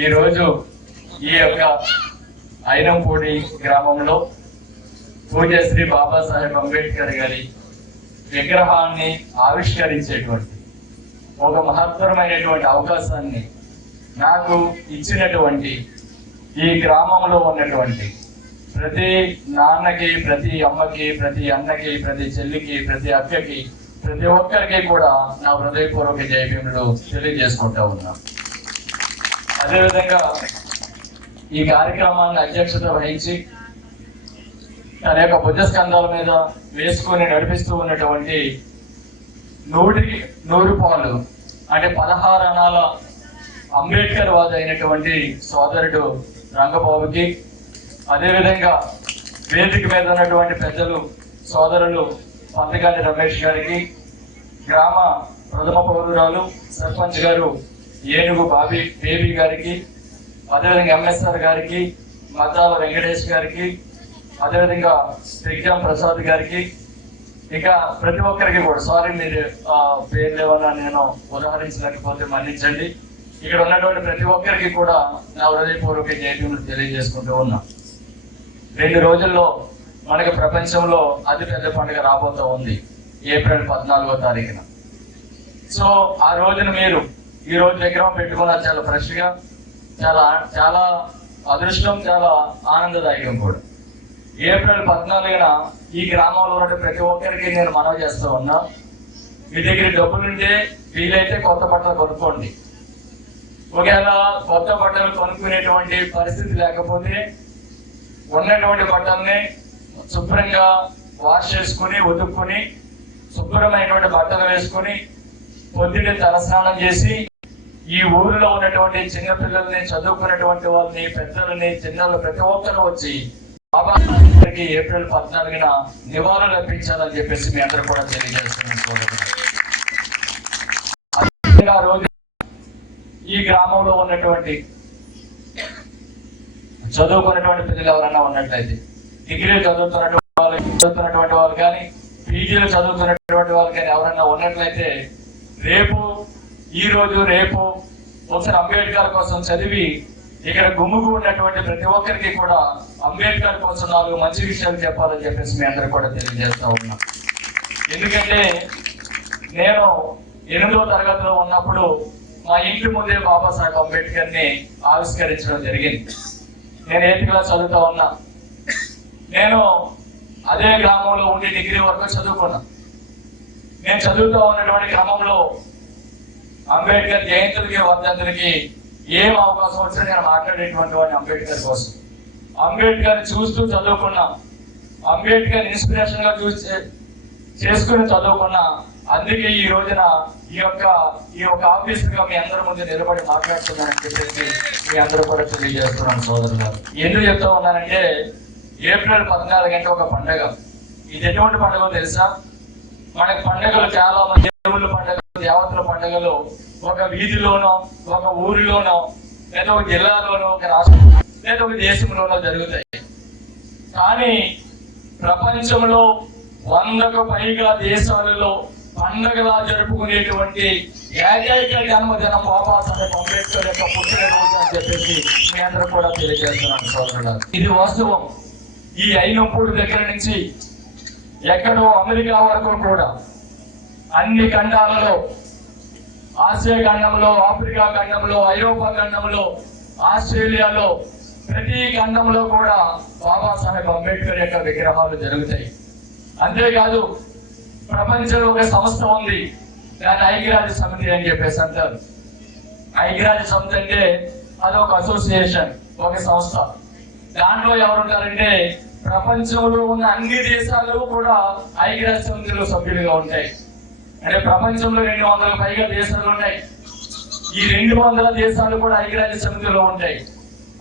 ఈరోజు ఈ యొక్క ఐనంపూడి గ్రామంలో పూజశ్రీ బాబాసాహెబ్ అంబేద్కర్ గారి విగ్రహాన్ని ఆవిష్కరించేటువంటి ఒక మహత్తరమైనటువంటి అవకాశాన్ని నాకు ఇచ్చినటువంటి ఈ గ్రామంలో ఉన్నటువంటి ప్రతి నాన్నకి ప్రతి అమ్మకి ప్రతి అన్నకి ప్రతి చెల్లికి ప్రతి అక్కకి ప్రతి ఒక్కరికి కూడా నా హృదయపూర్వక జయభీములు తెలియజేసుకుంటా ఉన్నాను. అదేవిధంగా ఈ కార్యక్రమాన్ని అధ్యక్షత వహించి తన యొక్క బుద్ధస్కంధాల మీద వేసుకొని నడిపిస్తూ ఉన్నటువంటి నూటికి నూరు పాలు అంటే పదహారు అనాల అంబేద్కర్ వాద అయినటువంటి సోదరుడు రంగబాబుకి అదేవిధంగా వేదిక మీద ఉన్నటువంటి పెద్దలు సోదరులు పంతగాని రమేష్ గారికి గ్రామ ప్రథమ పౌరురాలు సర్పంచ్ గారు ఏనుగు బాబీ బేబీ గారికి అదేవిధంగా ఎంఎస్ఆర్ గారికి మద్దాల వెంకటేష్ గారికి అదేవిధంగా త్రిగ్జాం ప్రసాద్ గారికి ఇంకా ప్రతి ఒక్కరికి కూడా సారీ మీరు పేరు లేవన్నా నేను ఉదాహరించలేకపోతే మన్నించండి. ఇక్కడ ఉన్నటువంటి ప్రతి ఒక్కరికి కూడా నా హృదయపూర్వక జయత్యం తెలియజేసుకుంటూ ఉన్నా. రెండు రోజుల్లో మనకి ప్రపంచంలో అతిపెద్ద పండుగ రాబోతూ ఉంది. ఏప్రిల్ పద్నాలుగో తారీఖున. సో ఆ రోజున మీరు ఈ రోజు విగ్రహం పెట్టుకున్నారు చాలా ఫ్రెష్గా చాలా చాలా అదృష్టం చాలా ఆనందదాయకం కూడా. ఏప్రిల్ పద్నాలుగున ఈ గ్రామంలో ఉన్న ప్రతి ఒక్కరికి నేను మనవి చేస్తూ ఉన్నా మీ దగ్గర డబ్బులుంటే వీలైతే కొత్త బట్టలు కొనుక్కోండి. ఒకవేళ కొత్త బట్టలు కొనుక్కునేటువంటి పరిస్థితి లేకపోతే ఉన్నటువంటి బట్టల్ని శుభ్రంగా వాష్ చేసుకుని ఉతుక్కుని శుభ్రమైనటువంటి బట్టలు వేసుకుని పొద్దున్నే తలస్నానం చేసి ఈ ఊరిలో ఉన్నటువంటి చిన్నపిల్లల్ని చదువుకున్నటువంటి వాళ్ళని పెద్దలని చిన్నలు ప్రతి ఒక్కరు వచ్చి బాబా ఏప్రిల్ పద్నాలుగున నివారణ లభించాలని చెప్పేసి మీ అందరూ కూడా తెలియజేస్తున్నాం రోజు ఈ గ్రామంలో ఉన్నటువంటి చదువుకున్నటువంటి పిల్లలు ఎవరైనా ఉన్నట్లయితే డిగ్రీలు చదువుతున్నటువంటి వాళ్ళు చదువుతున్నటువంటి వాళ్ళు కానీ పీజీలు చదువుతున్నటువంటి వాళ్ళు కానీ ఎవరైనా ఉన్నట్లయితే రేపు ఈ రోజు రేపు ఒకసారి అంబేద్కర్ కోసం చదివి ఇక్కడ గుమ్ముకు ఉన్నటువంటి ప్రతి ఒక్కరికి కూడా అంబేద్కర్ కోసం నాలుగు మంచి విషయాలు చెప్పాలని చెప్పేసి మీ అందరూ కూడా తెలియజేస్తా ఉన్నాం. ఎందుకంటే నేను ఎనిమిదో తరగతిలో ఉన్నప్పుడు మా ఇంటి ముందే బాబాసాహెబ్ అంబేద్కర్ని ఆవిష్కరించడం జరిగింది. నేను ఎయిత్ క్లాస్ చదువుతా ఉన్నా. నేను అదే గ్రామంలో ఉండి డిగ్రీ వరకు చదువుకున్నా. నేను చదువుతూ ఉన్నటువంటి క్రమంలో అంబేద్కర్ జయంతులకి వర్ధంతులకి ఏం అవకాశం వచ్చినా నేను మాట్లాడేటువంటి వాడిని అంబేద్కర్ కోసం. అంబేద్కర్ చూస్తూ చదువుకున్నా. అంబేద్కర్ ఇన్స్పిరేషన్గా చూసి చేసుకుని చదువుకున్నా. అందుకే ఈ రోజున ఈ యొక్క ఈ యొక్క ఆఫీస్గా మీ అందరి ముందు నిలబడి మాట్లాడుతున్నానని చెప్పేసి మీ అందరూ కూడా తెలియజేస్తున్నాను సోదరులు ఎందుకు చెప్తా ఉన్నానంటే ఏప్రిల్ పద్నాలుగు అంటే ఒక పండగ. ఇది ఎటువంటి పండుగ తెలుసా? మనకి పండుగలు చాలా మంది దేవుళ్ళ పండుగ యావత్ర పండుగలో ఒక వీధిలోనో ఒక ఊరిలోనో లేదా ఒక జిల్లాలోనో ఒక రాష్ట్రం లేదా ఒక దేశంలోనో జరుగుతాయి. కానీ ప్రపంచంలో వందకు పైగా దేశాలలో పండగలా జరుపుకునేటువంటి ఏకైక జన్మదిన బాబాసాహెబ్ అంబేద్కర్ యొక్క పుట్టినరోజు అని చెప్పేసి మీ అందరూ కూడా తెలియజేస్తున్నాను సోదరుడు ఇది వాస్తవం. ఈ అయినప్పుడు దగ్గర నుంచి ఎక్కడో అమెరికా వరకు కూడా అన్ని ఖండాలలో ఆసియా ఖండంలో ఆఫ్రికా ఖండంలో ఐరోపా ఖండంలో ఆస్ట్రేలియాలో ప్రతి ఖండంలో కూడా బాబాసాహెబ్ అంబేద్కర్ యొక్క విగ్రహాలు జరుగుతాయి. అంతేకాదు ప్రపంచంలో ఒక సంస్థ ఉంది. దాని ఐక్యరాజ్య సమితి అని చెప్పేసి అంటారు. ఐక్యరాజ్య సమితి అంటే అది ఒక అసోసియేషన్ ఒక సంస్థ. దాంట్లో ఎవరుంటారంటే ప్రపంచంలో ఉన్న అన్ని దేశాలు కూడా ఐక్యరాజ్య సమితిలో సభ్యులుగా ఉంటాయి. అంటే ప్రపంచంలో రెండు వందల పైగా దేశాలు ఉన్నాయి ఈ రెండు వందల దేశాలు కూడా ఐక్యరాజ్య సమితిలో ఉంటాయి.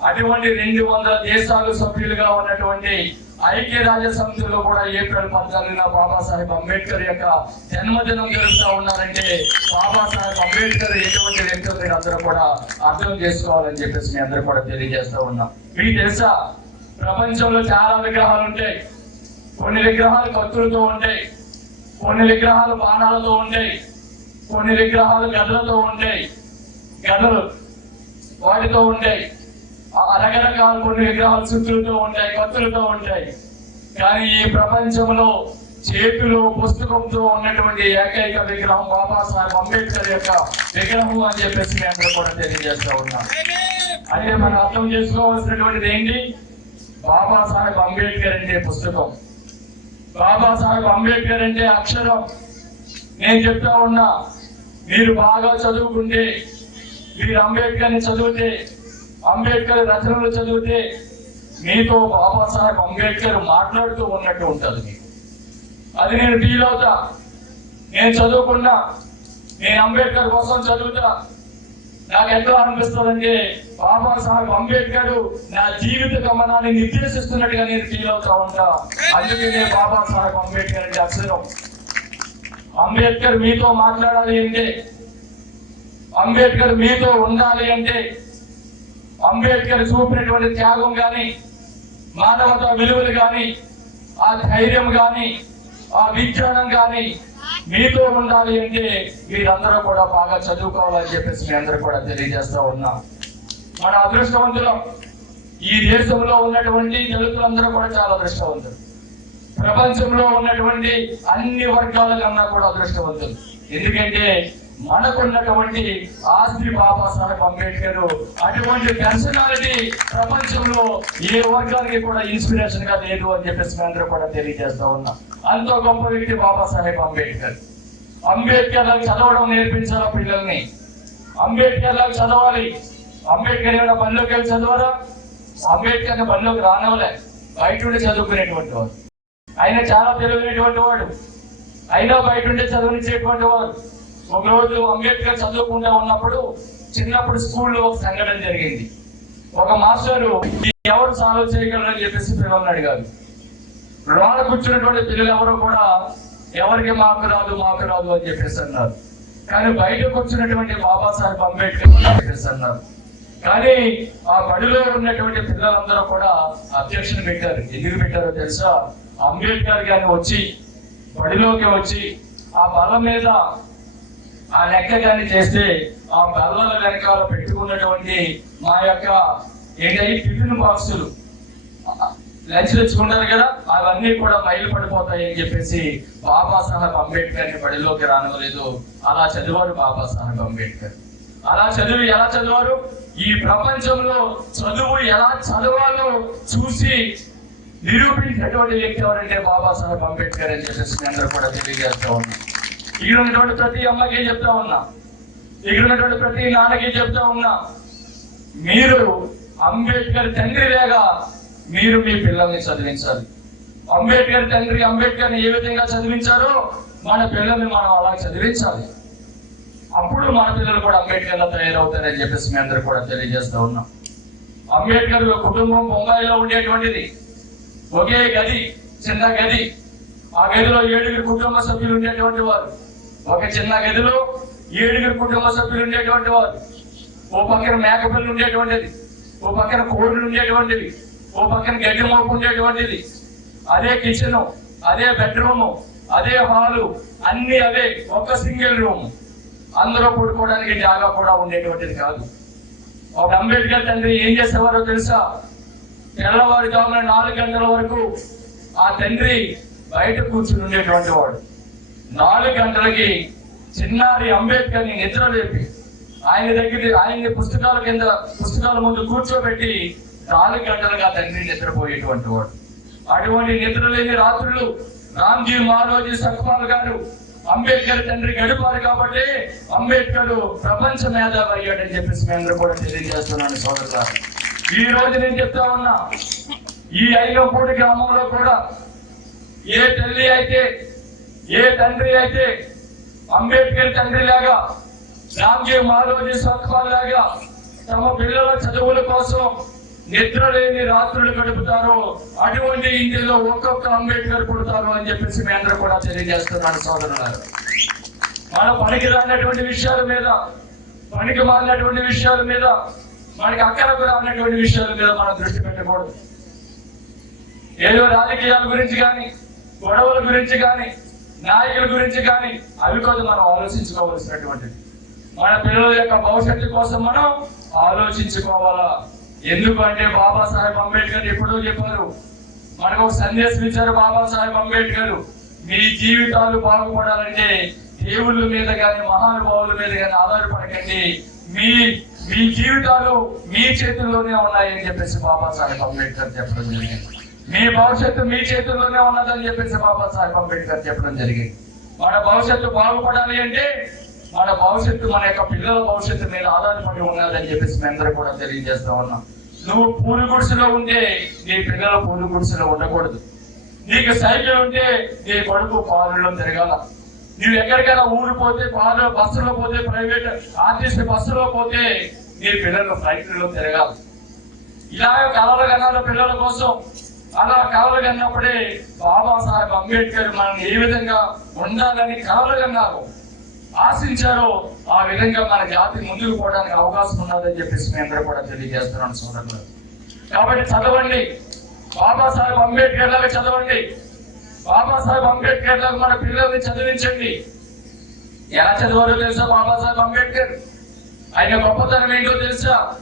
అటువంటి రెండు వందల దేశాలు సభ్యులుగా ఉన్నటువంటి ఐక్యరాజ్య సమితిలో కూడా ఏప్రిల్ పద్నాలుగున బాబాసాహెబ్ అంబేద్కర్ యొక్క జన్మదినం జరుపుతా ఉన్నారంటే బాబాసాహెబ్ అంబేద్కర్ ఎటువంటి వ్యక్తులు మీరు అందరూ కూడా అర్థం చేసుకోవాలని చెప్పేసి మీ అందరూ కూడా తెలియజేస్తూ ఉన్నాం. మీకు తెలుసా? ప్రపంచంలో చాలా విగ్రహాలు ఉంటాయి. కొన్ని విగ్రహాలు కత్తులతో ఉంటాయి. కొన్ని విగ్రహాలు బాణాలతో ఉంటాయి కొన్ని విగ్రహాలు గదలతో ఉంటాయి గదలు వాటితో ఉంటాయి ఆ రకరకాల కొన్ని విగ్రహాలు చుట్టూతో ఉంటాయి కత్తులతో ఉంటాయి కానీ ఈ ప్రపంచంలో చేతిలో పుస్తకంతో ఉన్నటువంటి ఏకైక విగ్రహం బాబాసాహెబ్ అంబేద్కర్ యొక్క విగ్రహం అని చెప్పేసి మేము కూడా తెలియజేస్తా ఉన్నాం. అదే మనం అర్థం చేసుకోవాల్సినటువంటిది ఏంటి? బాబాసాహెబ్ అంబేద్కర్ అంటే పుస్తకం. బాబాసాహెబ్ అంబేద్కర్ అంటే అక్షరం. నేను చెప్తా ఉన్నా మీరు బాగా చదువుకుంటే మీరు అంబేద్కర్ని చదివితే అంబేద్కర్ రచనలు చదివితే మీతో బాబాసాహెబ్ అంబేద్కర్ మాట్లాడుతూ ఉన్నట్టు ఉంటుంది. అది నేను ఫీల్ అవుతా. నేను చదువుకున్నా నేను అంబేద్కర్ కోసం చదువుతా. నాకు ఎంతో అనిపిస్తుందంటే బాబా సాహెబ్ అంబేద్కర్ నా జీవిత గమనాన్ని నిర్దేశిస్తున్నట్టుగా నేను ఫీల్ అవుతా ఉంటా. అందుకే నేను బాబాసాహెబ్ అంబేద్కర్ అంటే అక్షరం. అంబేద్కర్ మీతో మాట్లాడాలి అంటే అంబేద్కర్ మీతో ఉండాలి అంటే అంబేద్కర్ చూపినటువంటి త్యాగం కానీ మానవతా విలువలు కానీ ఆ ధైర్యం కానీ ఆ విజ్ఞానం కానీ మీతో ఉండాలి అంటే మీరందరూ కూడా బాగా చదువుకోవాలని చెప్పేసి మీ అందరూ కూడా తెలియజేస్తూ ఉన్నాం. మన అదృష్టవంతులం ఈ దేశంలో ఉన్నటువంటి దళితులందరూ కూడా చాలా అదృష్టవంతులు. ప్రపంచంలో ఉన్నటువంటి అన్ని వర్గాల కన్నా కూడా అదృష్టవంతులు. ఎందుకంటే మనకున్నటువంటి ఆస్తి బాబాసాహెబ్ అంబేద్కర్ అటువంటి పర్సనాలిటీ ప్రపంచంలో ఏ వర్గానికి కూడా ఇన్స్పిరేషన్గా లేదు అని చెప్పేసి మేము అందరూ కూడా తెలియజేస్తా ఉన్నాం. అంతో గొప్ప వ్యక్తి బాబాసాహెబ్ అంబేద్కర్. అంబేద్కర్ లాగా చదవడం నేర్పించాలా పిల్లల్ని? అంబేద్కర్ లాగా చదవాలి. అంబేద్కర్ ఏమైనా పనిలోకి వెళ్ళి చదవరా? అంబేద్కర్ పనిలోకి రానవలే బయట ఉండి చదువుకునేటువంటి వాడు. ఆయన చాలా తెలివైనటువంటి వాడు. అయినా బయట ఉండే చదువునిచ్చేటువంటి వాడు. ఒక రోజు అంబేద్కర్ చదువుకుంటా ఉన్నప్పుడు చిన్నప్పుడు స్కూల్లో ఒక సంఘటన జరిగింది. ఒక మాస్టరు ఎవరు సాల్వ్ చేయగలరని చెప్పేసి పిల్లల్ని అడిగారు లోన కూర్చున్నటువంటి పిల్లలు ఎవరు కూడా ఎవరికి మాకు రాదు మాకు రాదు అని చెప్పేసి అన్నారు. కానీ బయట కూర్చున్నటువంటి బాబాసాహెబ్ అంబేద్కర్ అని చెప్పేసి అన్నారు. కానీ ఆ బడిలో ఉన్నటువంటి పిల్లలందరూ కూడా అబ్జెక్షన్ పెట్టారు. ఎందుకు పెట్టారో తెలుసా? అంబేద్కర్ గారిని వచ్చి బడిలోకి వచ్చి ఆ బల మీద ఆ లెక్క కానీ చేస్తే ఆ బల్లల వెనకాల పెట్టుకున్నటువంటి మా యొక్క ఏంటంటే టిఫిన్ బాక్సులు. లంచ్ తెచ్చుకుంటారు కదా అవన్నీ కూడా మైలు పడిపోతాయి అని చెప్పేసి బాబాసాహెబ్ అంబేద్కర్ని బడిలోకి రానవలేదు అలా చదివారు బాబా సాహెబ్ అంబేద్కర్. అలా చదివి ఎలా చదివారు? ఈ ప్రపంచంలో చదువు ఎలా చదవాలో చూసి నిరూపించినటువంటి వ్యక్తి ఎవరంటే బాబాసాహెబ్ అంబేద్కర్ అని చెప్పేసి అందరూ కూడా తెలియజేస్తా ఉన్నాం. ఇక్కడ ఉన్నటువంటి ప్రతి అమ్మకి చెప్తా ఉన్నా. ఇక్కడ ఉన్నటువంటి ప్రతి నాన్నకి చెప్తా ఉన్నా. మీరు అంబేద్కర్ తండ్రి లేగా మీరు మీ పిల్లల్ని చదివించాలి. అంబేద్కర్ తండ్రి అంబేద్కర్ని ఏ విధంగా చదివించారో మన పిల్లల్ని మనం అలా చదివించాలి. అప్పుడు మన పిల్లలు కూడా అంబేద్కర్లో తయారవుతారని చెప్పేసి మీ అందరూ కూడా తెలియజేస్తూ ఉన్నాం. అంబేద్కర్ కుటుంబం బొంబాయిలో ఉండేటువంటిది. ఒకే గది చిన్న గది. ఆ గదిలో ఏడుగురు కుటుంబ సభ్యులు ఉండేటువంటి వారు. ఒక చిన్న గదిలో ఏడుగురు కుటుంబ సభ్యులు ఉండేటువంటి వారు. ఓ పక్కన మేకపిల్లు ఉండేటువంటిది. ఓ పక్కన కోళ్ళు ఉండేటువంటివి ఓ పక్కన గడ్డి మోపు ఉండేటువంటిది. అదే కిచెన్ అదే బెడ్రూమ్ అదే హాలు అన్ని అవే ఒక సింగిల్ రూమ్ అందరూ పడుకోవడానికి జాగా కూడా ఉండేటువంటిది కాదు. ఒక అంబేద్కర్ తండ్రి ఏం చేసేవారో తెలుసా? తెల్లవారుజామున నాలుగు గంటల వరకు ఆ తండ్రి బయట కూర్చుని ఉండేటువంటి వాడు. నాలుగు గంటలకి చిన్నారి అంబేద్కర్ని నిద్ర లేపి ఆయన దగ్గర ఆయన్ని పుస్తకాల కింద పుస్తకాల ముందు కూర్చోబెట్టి నాలుగు గంటలుగా తండ్రి నిద్రపోయేటువంటి వాడు. అటువంటి నిద్ర లేని రాత్రులు రామ్జీ మాలోజీ సఖ్పాల్ గారు అంబేద్కర్ తండ్రి గడిపారు కాబట్టి అంబేద్కర్ ప్రపంచ మేధావి అయ్యాడని చెప్పేసి మేము కూడా తెలియజేస్తున్నాను సోదరులారా. ఈ రోజు నేను చెప్తా ఉన్నా ఈ ఐగపూడి గ్రామంలో కూడా ఏ తల్లి అయితే ఏ తండ్రి అయితే అంబేద్కర్ తండ్రి లాగా రామ్జీ మాలోజీ సత్పాల్ లాగా తమ పిల్లల చదువుల కోసం నిద్ర లేని రాత్రులు గడుపుతారో అటువంటి ఇంటిలో ఒక్కొక్క అంబేద్కర్ పుడతారు అని చెప్పేసి మీ అందరూ కూడా తెలియజేస్తున్నాను సోదరులారు. మన పనికి రానటువంటి విషయాల మీద పనికి మారినటువంటి విషయాల మీద మనకి అక్కరకు రానటువంటి విషయాల మీద మనం దృష్టి పెట్టకూడదు. ఏదో రాజకీయాల గురించి కానీ గొడవల గురించి కానీ నాయకుల గురించి కానీ అవి కొంచెం మనం ఆలోచించుకోవాల్సినటువంటిది. మన పిల్లల యొక్క భవిష్యత్తు కోసం మనం ఆలోచించుకోవాలా? ఎందుకంటే బాబాసాహెబ్ అంబేద్కర్ ఎప్పుడో చెప్పారు మనకు ఒక సందేశం ఇచ్చారు బాబాసాహెబ్ అంబేద్కర్ మీ జీవితాలు బాగుపడాలంటే దేవుళ్ళ మీద కానీ మహానుభావుల మీద కానీ ఆధారపడకండి. మీ మీ జీవితాలు మీ చేతుల్లోనే ఉన్నాయని చెప్పేసి బాబాసాహెబ్ అంబేద్కర్ చెప్పడం జరిగింది. మీ భవిష్యత్తు మీ చేతుల్లోనే ఉన్నదని చెప్పేసి బాబాసాహెబ్ అంబేద్కర్ చెప్పడం జరిగింది. మన భవిష్యత్తు బాగుపడాలి అంటే మన భవిష్యత్తు మన యొక్క పిల్లల భవిష్యత్తు మీద ఆధారపడి ఉన్నదని చెప్పేసి మీ అందరూ కూడా తెలియజేస్తా ఉన్నాం. నువ్వు పూరి గుడిసెలో ఉంటే నీ పిల్లలు పూరి గుడిసెలో ఉండకూడదు. నీకు సైకిల్ ఉంటే నీ కొడుకు పాలలో తిరగాల నువ్వు ఎక్కడికైనా ఊరు పోతే పాలు బస్సులో పోతే ప్రైవేట్ ఆర్టీసీ బస్సులో పోతే నీ పిల్లలు ఫ్లైట్లో తిరగాలి ఇలాగ కలలు కనాల పిల్లల కోసం అలా కలలు బాబాసాహెబ్ అంబేద్కర్ మనల్ని ఏ విధంగా ఉండాలని కలలు ఆశించారో ఆ విధంగా మన జాతి ముందుకు పోవడానికి అవకాశం ఉన్నదని చెప్పేసి మేమందరూ కూడా తెలియజేస్తున్నాను సోదరులు కాబట్టి చదవండి. బాబాసాహెబ్ అంబేద్కర్ లాగా చదవండి. బాబాసాహెబ్ అంబేద్కర్ లాగా మన పిల్లల్ని చదివించండి. ఎలా చదివారో తెలుసా బాబాసాహెబ్ అంబేద్కర్? ఆయన గొప్పతనం ఏంటో తెలుసా?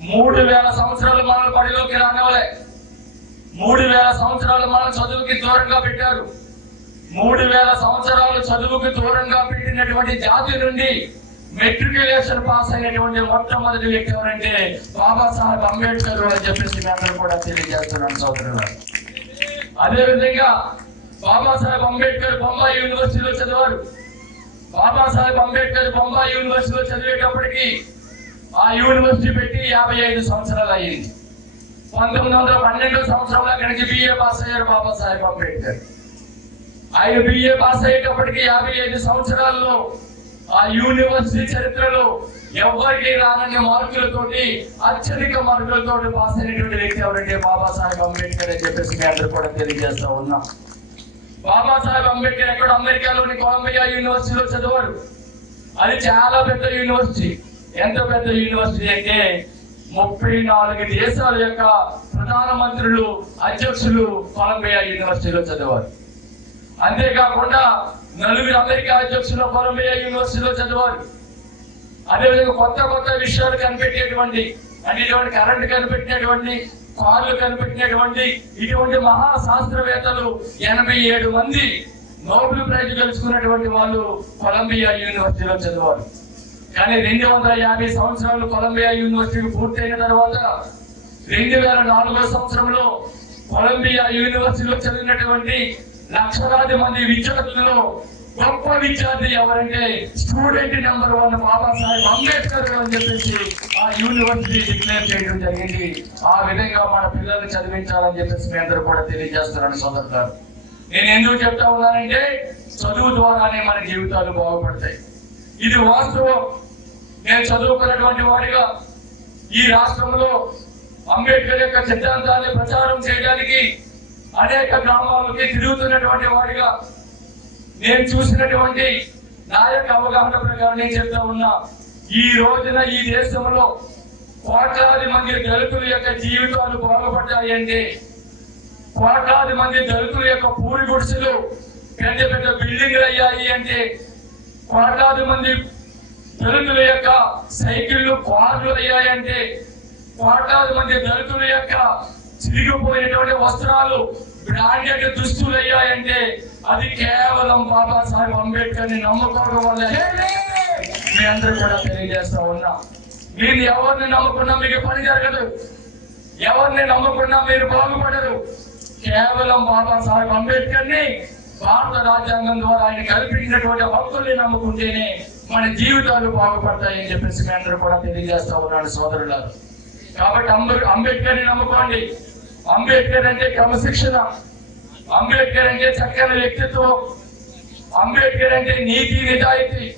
మూడు వేల సంవత్సరాలు మనల్ని పడిలోకి రానివ్వలే. మూడు వేల సంవత్సరాలు మన చదువుకి దూరంగా పెట్టారు. మూడు వేల సంవత్సరాలు చదువుకి దూరంగా పెట్టినటువంటి జాతి నుండి మెట్రికులేషన్ పాస్ అయినటువంటి మొట్టమొదటి వ్యక్తి ఎవరంటే బాబాసాహెబ్ అంబేద్కర్ అని చెప్పేసి మేము కూడా తెలియజేస్తున్నాను సోదరులు అదేవిధంగా బాబాసాహెబ్ అంబేద్కర్ బొంబాయి యూనివర్సిటీలో చదివారు. బాబాసాహెబ్ అంబేద్కర్ బొంబాయి యూనివర్సిటీలో చదివేటప్పటికి ఆ యూనివర్సిటీ పెట్టి యాభై ఐదు సంవత్సరాలు అయ్యింది. పంతొమ్మిది వందల పన్నెండు సంవత్సరంలో అక్కడి నుంచి బిఏ పాస్ అయ్యారు బాబాసాహెబ్ అంబేద్కర్. ఆయన బిఏ పాస్ అయ్యేటప్పటికి యాభై ఐదు సంవత్సరాల్లో ఆ యూనివర్సిటీ చరిత్రలో ఎవరికి రానని మార్కులతోటి అత్యధిక మార్కులతోటి పాస్ అయినటువంటి వ్యక్తి ఎవరంటే బాబాసాహెబ్ అంబేద్కర్ అని చెప్పేసి మీ అందరూ కూడా తెలియజేస్తా ఉన్నాం. బాబాసాహెబ్ అంబేద్కర్ ఎక్కడ అమెరికాలోని కొలంబియా యూనివర్సిటీలో చదివారు. అది చాలా పెద్ద యూనివర్సిటీ. ఎంత పెద్ద యూనివర్సిటీ అంటే ముప్పై నాలుగు దేశాల యొక్క ప్రధానమంత్రులు అధ్యక్షులు కొలంబియా యూనివర్సిటీలో చదివారు. అంతేకాకుండా నలుగురు అమెరికా అధ్యక్షులు కొలంబియా యూనివర్సిటీలో చదివారు. అదేవిధంగా కొత్త కొత్త విషయాలు కనిపెట్టేటువంటి అంటే ఇటువంటి కరెంట్ కనిపెట్టినటువంటి కార్లు కనిపెట్టినటువంటి ఇటువంటి మహా శాస్త్రవేత్తలు ఎనభై ఏడు మంది నోబెల్ ప్రైజ్ గెలుచుకున్నటువంటి వాళ్ళు కొలంబియా యూనివర్సిటీలో చదివారు. కానీ రెండు వందల యాభై సంవత్సరాలు కొలంబియా యూనివర్సిటీ పూర్తయిన తర్వాత రెండు వేల నాలుగో సంవత్సరంలో కొలంబియా యూనివర్సిటీలో చదివినటువంటి లక్షలాది మంది విద్యార్థులలో గొప్ప విద్యార్థి ఎవరంటే student number one Babasaheb Ambedkar అని చెప్పేసి ఆ యూనివర్సిటీ డిక్లేర్ చేయడం జరిగింది. ఆ విధంగా మన పిల్లల్ని చదివించాలని చెప్పేసి మీ అందరూ కూడా తెలియజేస్తున్నాను సోదరు నేను ఎందుకు చెప్తా ఉన్నానంటే చదువు ద్వారానే మన జీవితాలు బాగుపడతాయి. ఇది వాస్తవం. నేను చదువుకున్నటువంటి వాడిగా ఈ రాష్ట్రంలో అంబేద్కర్ యొక్క సిద్ధాంతాన్ని ప్రచారం చేయడానికి అనేక గ్రామాలకి తిరుగుతున్నటువంటి వాడిగా నేను చూసినటువంటి నా యొక్క అవగాహన ప్రకారం నేను చెప్తా ఉన్నా ఈ రోజున ఈ దేశంలో కోట్లాది మంది దళితుల యొక్క జీవితాలు బాగుపడ్డాయంటే కోట్లాది మంది దళితుల యొక్క పూరి గుడిసెలు పెద్ద పెద్ద బిల్డింగ్లు అయ్యాయి అంటే కోట్లాది మంది దళితుల యొక్క సైకిళ్ళు కార్లు అయ్యాయంటే కోట్లాది మంది దళితుల యొక్క చిరిగిపోయినటువంటి వస్త్రాలు బ్రాండెడ్ దుస్తులు అయ్యాయంటే అది కేవలం బాబాసాహెబ్ అంబేద్కర్ని నమ్ముకోవడం వల్ల. మీ అందరూ కూడా తెలియజేస్తా ఉన్నా. మీరు ఎవరిని నమ్ముకున్నా మీకు పని జరగదు. ఎవరిని నమ్ముకున్నా మీరు బాగుపడరు. కేవలం బాబాసాహెబ్ అంబేద్కర్ని భారత రాజ్యాంగం ద్వారా ఆయన కల్పించినటువంటి హక్కుల్ని నమ్ముకుంటేనే మన జీవితాలు బాగుపడతాయని చెప్పేసి మీ అందరూ కూడా తెలియజేస్తా ఉన్నాడు సోదరులారు. కాబట్టి అంబే- అంబేద్కర్ని నమ్ముకోండి. అంబేద్కర్ అంటే క్రమశిక్షణ. అంబేద్కర్ అంటే చక్కని వ్యక్తిత్వం. అంబేద్కర్ అంటే నీతి నిజాయితీ.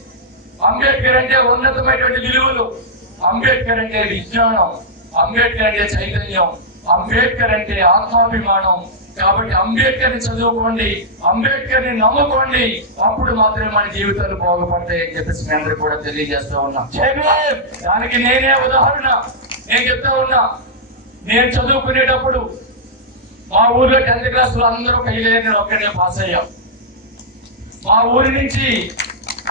అంబేద్కర్ అంటే ఉన్నతమైనటువంటి విలువలు. అంబేద్కర్ అంటే విజ్ఞానం. అంబేద్కర్ అంటే చైతన్యం. అంబేద్కర్ అంటే ఆత్మాభిమానం. కాబట్టి అంబేద్కర్ని చదువుకోండి అంబేద్కర్ని నమ్ముకోండి. అప్పుడు మాత్రమే మన జీవితాలు బాగుపడతాయి అని చెప్పేసి మీ అందరూ కూడా తెలియజేస్తా ఉన్నా. దానికి నేనే ఉదాహరణ. నేను చెప్తా ఉన్నా. నేను చదువుకునేటప్పుడు మా ఊర్లో టెన్త్ క్లాస్లో అందరూ ఫెయిల్ అయ్యారు నేను ఒక్కడే పాస్ అయ్యా. మా ఊరి నుంచి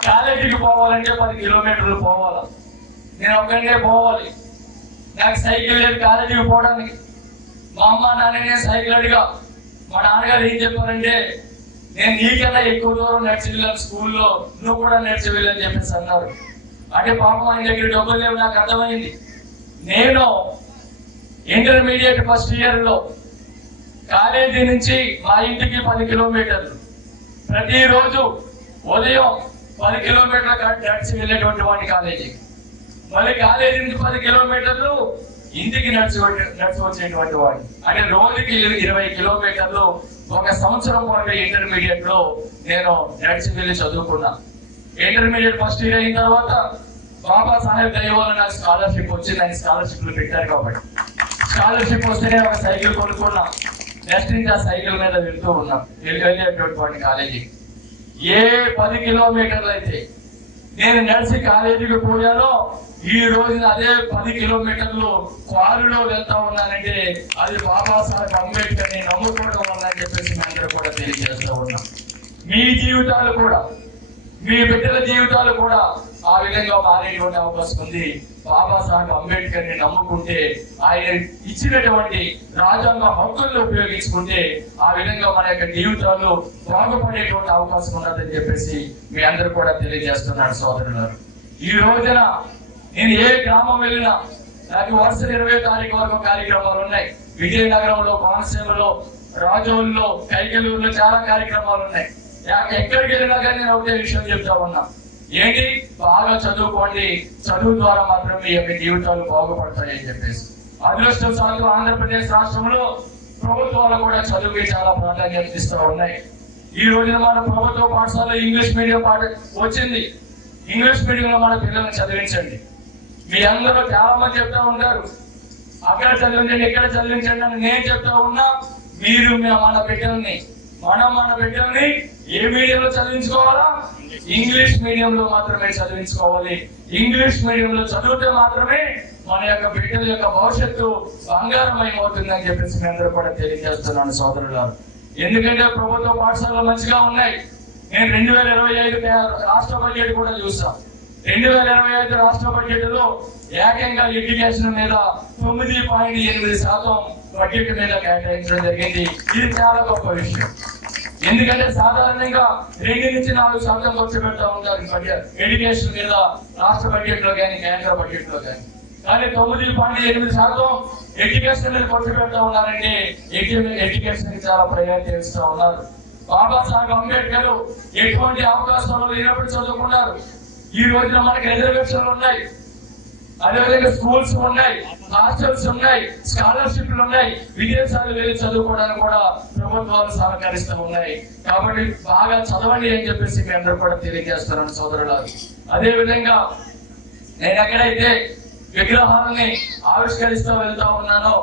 కాలేజీకి పోవాలంటే పది కిలోమీటర్లు పోవాలి. నేను ఒక్కడే పోవాలి. నాకు సైకిల్ లేదు కాలేజీకి పోవడానికి. మా అమ్మ నాన్ననే సైకిల్ అడిగా. మా నాన్నగారు ఏం చెప్పారంటే నేను నీకన్నా ఎక్కువ దూరం నడిచి వెళ్ళాను స్కూల్లో నువ్వు కూడా నడిచి వెళ్ళని చెప్పేసి అన్నారు. అంటే పాపం ఆయన దగ్గర డబ్బులు లేవు నాకు అర్థమైంది. నేను ఇంటర్మీడియట్ ఫస్ట్ ఇయర్లో కాలేజీ నుంచి మా ఇంటికి పది కిలోమీటర్లు. ప్రతిరోజు ఉదయం పది కిలోమీటర్ల నడిచి వెళ్ళేటువంటి వాడి కాలేజీ మళ్ళీ కాలేజీ నుంచి పది కిలోమీటర్లు ఇంటికి నడిచి నడిచి వచ్చేటువంటి వాడు అంటే రోజుకి ఇరవై కిలోమీటర్లు ఒక సంవత్సరం పాటు ఇంటర్మీడియట్లో నేను నడిచి వెళ్ళి చదువుకున్నా. ఇంటర్మీడియట్ ఫస్ట్ ఇయర్ అయిన తర్వాత బాబా సాహెబ్ దయ నాకు స్కాలర్షిప్ వచ్చింది స్కాలర్షిప్ స్కాలర్షిప్లు పెట్టారు కాబట్టి. స్కాలర్షిప్ వస్తేనే ఒక సైకిల్ కొనుక్కున్నా. నెక్స్ట్ నుంచి ఆ సైకిల్ మీద వెళ్తూ ఉన్నాం. వెళ్ళి వెళ్ళేటువంటి వాడిని కాలేజీ. ఏ పది కిలోమీటర్లు అయితే నేను నడిచి కాలేజీకి పోయానో ఈ రోజున అదే పది కిలోమీటర్లు కారులో వెళ్తా ఉన్నానంటే అది బాబాసాహెబ్ అంబేద్కర్ని నమ్ముకోవడం వల్ల అని చెప్పేసి అందరూ కూడా తెలియజేస్తూ ఉన్నాం. మీ జీవితాలు కూడా మీ బిడ్డల జీవితాలు కూడా ఆ విధంగా మారేటువంటి అవకాశం ఉంది. బాబాసాహెబ్ అంబేద్కర్ని నమ్ముకుంటే ఆయన ఇచ్చినటువంటి రాజ్యాంగ హక్కులను ఉపయోగించుకుంటే ఆ విధంగా మన యొక్క జీవితాలు బాగుపడేటువంటి అవకాశం ఉన్నదని చెప్పేసి మీ అందరూ కూడా తెలియజేస్తున్నాడు సోదరులు ఈ రోజున నేను ఏ గ్రామం వెళ్ళినా నాకు వరుస ఇరవై తారీఖు వరకు కార్యక్రమాలు ఉన్నాయి. విజయనగరంలో కోనసీమలో రాజోల్లో కైకలూరులో చాలా కార్యక్రమాలు ఉన్నాయి. ఎక్కడికి వెళ్ళినా కానీ నేను ఒకటే విషయం చెప్తా ఉన్నా. ఏంటి బాగా చదువుకోండి. చదువు ద్వారా మాత్రమే మీ జీవితాలు జీవితాలు బాగుపడతాయని చెప్పేసి. అదృష్టవశాత్తు ఆంధ్రప్రదేశ్ రాష్ట్రంలో ప్రభుత్వాలు కూడా చదువుకి చాలా ప్రాధాన్యత ఇస్తూ ఉన్నాయి. ఈ రోజున మన ప్రభుత్వ పాఠశాలలో ఇంగ్లీష్ మీడియం పాఠ వచ్చింది. ఇంగ్లీష్ మీడియంలో మన పిల్లల్ని చదివించండి. మీ అందరూ చాలా మంది చెప్తా ఉంటారు. అక్కడ చదివించండి ఇక్కడ చదివించండి అని నేను చెప్తా ఉన్నా మీరు మీ- మన బిడ్డల్ని మనం మన బిడ్డల్ని ఏ మీడియంలో చదివించుకోవాలా? ఇంగ్లీష్ మీడియంలో మాత్రమే చదివించుకోవాలి. ఇంగ్లీష్ మీడియంలో చదివితే మాత్రమే మన యొక్క బిడ్డల యొక్క భవిష్యత్తు బంగారమయం అవుతుందని చెప్పేసి మీ అందరూ కూడా తెలియజేస్తున్నాను సోదరులు ఎందుకంటే ప్రభుత్వ పాఠశాలలు మంచిగా ఉన్నాయి. నేను రెండు వేల ఇరవై ఐదు రాష్ట్ర బడ్జెట్ కూడా చూసాం రెండు వేల ఇరవై ఐదు రాష్ట్ర బడ్జెట్లో ఏకంగా ఎడ్యుకేషన్ మీద తొమ్మిది పాయింట్ ఎనిమిది శాతం బడ్జెట్ మీద కేటాయించడం జరిగింది. ఇది చాలా గొప్ప విషయం. ఎందుకంటే సాధారణంగా రెండు నుంచి నాలుగు శాతం ఖర్చు పెడతా ఉంటారు బడ్జెట్. ఎడ్యుకేషన్ మీద రాష్ట్ర బడ్జెట్లో కానీ కేంద్ర బడ్జెట్లో కానీ. కానీ తొమ్మిది పాయింట్ ఎనిమిది శాతం ఎడ్యుకేషన్ మీద ఖర్చు పెడతా ఉన్నారంటే ఎడ్యుకేషన్ చాలా ప్రయారిటీ ఇస్తూ ఉన్నారు. బాబాసాహెబ్ అంబేద్కర్ ఎటువంటి అవకాశాలు లేనప్పుడు చదువుకున్నారు. ఈ రోజున మనకి రిజర్వేషన్లు ఉన్నాయి. అదేవిధంగా స్కూల్స్ ఉన్నాయి హాస్టల్స్ ఉన్నాయి స్కాలర్షిప్లు ఉన్నాయి. విదేశాలు వెళ్ళి చదువుకోవడానికి కూడా ప్రభుత్వాలు సహకరిస్తూ ఉన్నాయి. కాబట్టి బాగా చదవండి అని చెప్పేసి మీ అందరూ కూడా తెలియజేస్తున్నాను సోదరులు అదే విధంగా నేను ఎక్కడైతే విగ్రహాలని ఆవిష్కరిస్తూ వెళ్తా ఉన్నానో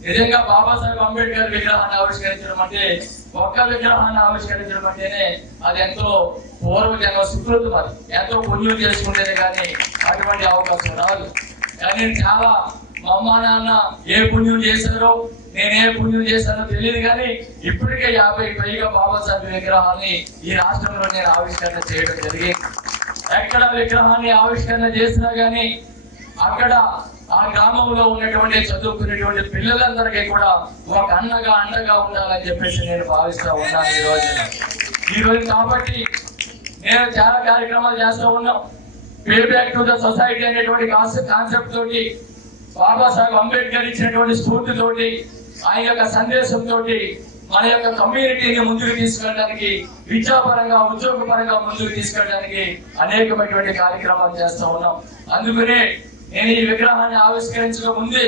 నిజంగా బాబాసాహెబ్ అంబేద్కర్ విగ్రహాన్ని ఆవిష్కరించడం అంటే ఒక్క విగ్రహాన్ని ఆవిష్కరించడం అంటేనే అది ఎంతో పూర్వజన్మ సుకృతి మరి ఎంతో పుణ్యం చేసుకుంటేనే కానీ అటువంటి అవకాశం రాదు. కానీ చాలా మా అమ్మ నాన్న ఏ పుణ్యం చేశారో నేను ఏ పుణ్యం చేశానో తెలియదు కానీ ఇప్పటికే యాభై పైగా బాబాసాహెబ్ విగ్రహాన్ని ఈ రాష్ట్రంలో నేను ఆవిష్కరణ చేయడం జరిగింది. ఎక్కడ విగ్రహాన్ని ఆవిష్కరణ చేసినా కానీ అక్కడ ఆ గ్రామంలో ఉన్నటువంటి చదువుకునేటువంటి పిల్లలందరికీ కూడా ఒక అన్నగా అండగా ఉండాలని చెప్పేసి నేను భావిస్తూ ఉన్నాను ఈ రోజు. ఈ రోజు కాబట్టి నేను చాలా కార్యక్రమాలు చేస్తూ ఉన్నాం. Pay back to the society అనేటువంటి కాన్సెప్ట్ తోటి బాబాసాహెబ్ అంబేద్కర్ ఇచ్చినటువంటి స్ఫూర్తితోటి ఆయన యొక్క సందేశంతో మన యొక్క కమ్యూనిటీని ముందుకు తీసుకెళ్ళడానికి విద్యాపరంగా ఉద్యోగపరంగా ముందుకు తీసుకెళ్ళడానికి అనేకమైనటువంటి కార్యక్రమాలు చేస్తూ ఉన్నాం. అందుకనే నేను ఈ విగ్రహాన్ని ఆవిష్కరించక ముందే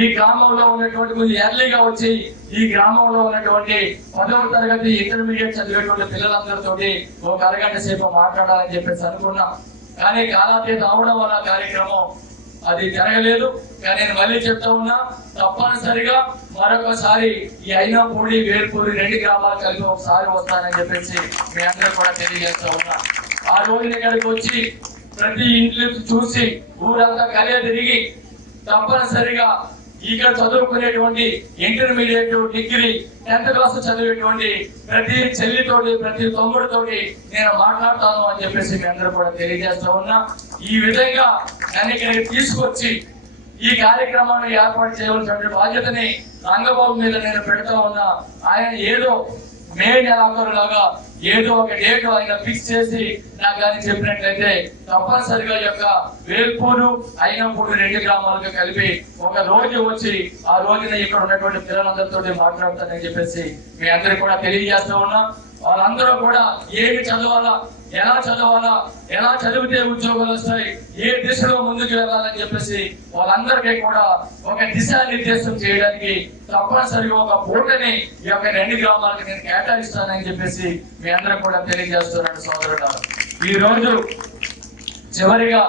ఈ గ్రామంలో ఉన్నటువంటి ముందు ఎర్లీగా వచ్చి ఈ గ్రామంలో ఉన్నటువంటి పదవ తరగతి ఇంటర్మీడియట్ చదివేటువంటి పిల్లలందరితోటి ఒక అరగంట సేపు మాట్లాడాలని చెప్పేసి అనుకున్నాం. కానీ కాలాతీత అవడం వల్ల కార్యక్రమం అది జరగలేదు. కానీ నేను మళ్ళీ చెప్తా ఉన్నా తప్పనిసరిగా మరొకసారి ఈ అయినాపూడి వేల్పూడి రెండు గ్రామాలు కలిపి ఒకసారి వస్తానని చెప్పేసి మీ అందరూ కూడా తెలియజేస్తా ఉన్నా. ఆ రోజు ఇక్కడికి వచ్చి ప్రతి ఇంట్లో చూసి ఊరంతా కలియ తిరిగి తప్పనిసరిగా ఇక్కడ చదువుకునేటువంటి ఇంటర్మీడియట్ డిగ్రీ టెన్త్ క్లాస్ చదివేటువంటి ప్రతి చెల్లితోటి ప్రతి తమ్ముడితోటి నేను మాట్లాడతాను అని చెప్పేసి మీ అందరూ కూడా తెలియజేస్తూ ఉన్నా. ఈ విధంగా నన్ను ఇక్కడికి తీసుకొచ్చి ఈ కార్యక్రమాన్ని ఏర్పాటు చేయవలసిన బాధ్యతని రంగబాబు మీద నేను పెడతా ఉన్నా. ఆయన ఏదో మే నెలాఖరు లాగా ఏదో ఒక డేట్ ఆయన ఫిక్స్ చేసి నాకు కానీ చెప్పినట్లయితే తప్పనిసరిగా యొక్క వేల్పూరు అయినప్పుడు రెండు గ్రామాలకు కలిపి ఒక రోజు వచ్చి ఆ రోజున ఇక్కడ ఉన్నటువంటి పిల్లలందరితో మాట్లాడతానని చెప్పేసి మీ అందరికి కూడా తెలియజేస్తూ ఉన్నా. వాళ్ళందరూ కూడా ఏమి చదవాలా ఎలా చదవాలా ఎలా చదివితే ఉద్యోగాలు వస్తాయి ఏ దిశలో ముందుకు వెళ్ళాలని చెప్పేసి వాళ్ళందరికీ కూడా ఒక దిశానిర్దేశం చేయడానికి తప్పనిసరిగా ఒక పూటని ఈ యొక్క రెండు గ్రామాలకు నేను కేటాయిస్తానని చెప్పేసి మీ అందరూ కూడా తెలియజేస్తున్నాను సోదరుడు. ఈ రోజు చివరిగా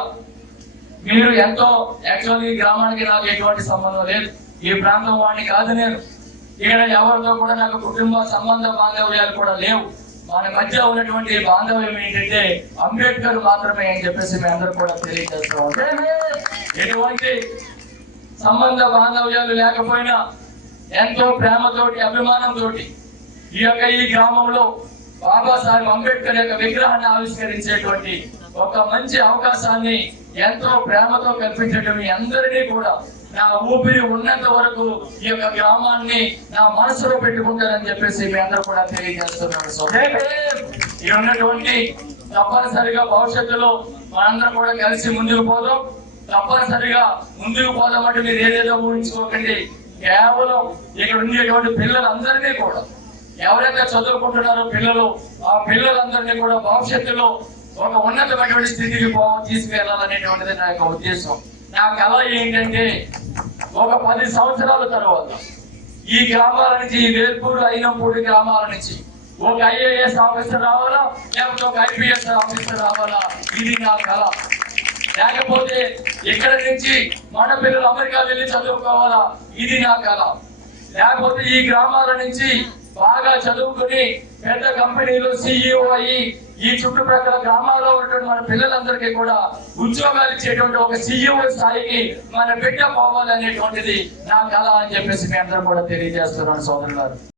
మీరు ఎంతో యాక్చువల్లీ ఈ గ్రామానికి నాకు ఎటువంటి సంబంధం లేదు. ఈ ప్రాంతం వాడిని కాదు నేను. ఇక్కడ ఎవరితో కూడా నాకు కుటుంబ సంబంధ బాంధవ్యాలు కూడా లేవు. మన మధ్య ఉన్నటువంటి బాంధవ్యం ఏంటంటే అంబేద్కర్ మాత్రమే అని చెప్పేసి మేము అందరూ కూడా తెలియజేస్తాం ఎటువంటి సంబంధ బాంధవ్యాలు లేకపోయినా ఎంతో ప్రేమతోటి అభిమానంతో ఈ యొక్క ఈ గ్రామంలో బాబాసాహెబ్ అంబేద్కర్ యొక్క విగ్రహాన్ని ఆవిష్కరించేటువంటి ఒక మంచి అవకాశాన్ని ఎంతో ప్రేమతో కల్పించడం మీ అందరినీ కూడా నా ఊపిరి ఉన్నంత వరకు ఈ యొక్క గ్రామాన్ని నా మనసులో పెట్టుకుంటానని చెప్పేసి మీ అందరూ కూడా తెలియజేస్తున్నారు సో ఇక్కడ ఉన్నటువంటి తప్పనిసరిగా భవిష్యత్తులో మనందరం కూడా కలిసి ముందుకు పోదాం. తప్పనిసరిగా ముందుకు పోదామంటే మీరు ఏదేదో ఊహించుకోకండి. కేవలం ఇక్కడ ఉండేటువంటి పిల్లలందరినీ కూడా ఎవరైతే చదువుకుంటున్నారో పిల్లలు ఆ పిల్లలందరినీ కూడా భవిష్యత్తులో ఒక ఉన్నతమైనటువంటి స్థితికి తీసుకెళ్ళాలనేటువంటిది నా యొక్క ఉద్దేశం. నా కళ ఏంటంటే ఒక పది సంవత్సరాల తర్వాత ఈ గ్రామాల నుంచి ఈ వేర్పూరు అయినప్పుడు గ్రామాల నుంచి ఒక ఐఏఎస్ ఆఫీసర్ రావాలా లేకపోతే ఒక ఐపీఎస్ ఆఫీసర్ రావాలా? ఇది నా కళ. లేకపోతే ఇక్కడ నుంచి మన పిల్లలు అమెరికా వెళ్ళి చదువుకోవాలా? ఇది నా కళ. లేకపోతే ఈ గ్రామాల నుంచి బాగా చదువుకుని పెద్ద కంపెనీలో సిఇఓ అయ్యి ఈ చుట్టుప్రక్కల గ్రామాల్లో ఉన్నటువంటి మన పిల్లలందరికీ కూడా ఉద్యోగాలు ఇచ్చేటువంటి ఒక సీఈఓ స్థాయికి మన బిడ్డ పోవాలనేటువంటిది నా కళ అని చెప్పేసి మీ అందరూ కూడా తెలియజేస్తున్నాను సోదరులారు.